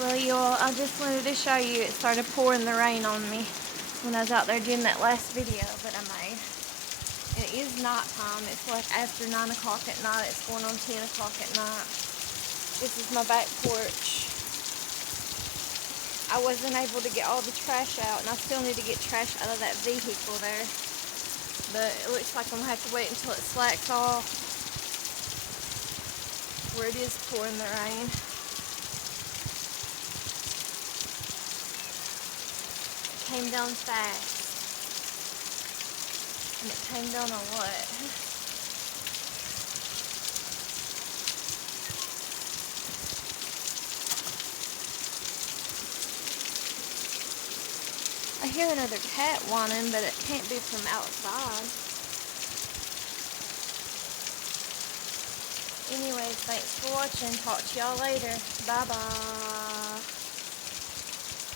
Well, you all, I just wanted to show you it started pouring the rain on me when I was out there doing that last video that I made. It is night time. It's like after 9 o'clock at night. It's going on 10 o'clock at night. This is my back porch. I wasn't able to get all the trash out, and I still need to get trash out of that vehicle there. But it looks like I'm going to have to wait until it slacks off, where it is pouring the rain. It came down fast. And it came down a lot. I hear another cat whining, but it can't be from outside. Anyways, thanks for watching. Talk to y'all later. Bye-bye.